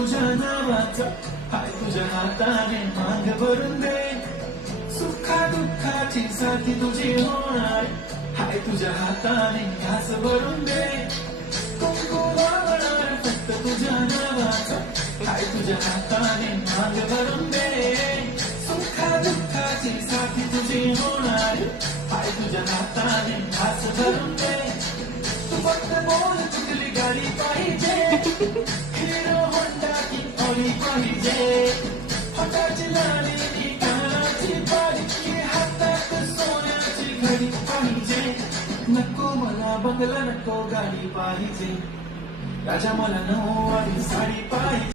तुझ्या नावाचा, हाय तुझ्या हाताने मांग भरून दे. सुखा दुःखाची साथी तुझी होणार, हाय तुझ्या हाताने घास भरून दे. कुंकू लावणार फक्त तुझ्या नावाचा, हाय तुझ्या हाताने मांग भरून दे. सुखा दुःखाची साथी तुझी होणार, हाय तुझ्या हाताने घास भरून दे. तू फक्त बोल कुठली गाडी पाहिजे, हिरो होंडा की ऑडी पाहिजे. हाताची लाली की कानाची बारीकी, हातात सोन्याची घडी पाहिजे. नको मला बंगला, नको गाडी पाहिजे, राजा मला नऊवारी साडी पाहिजे.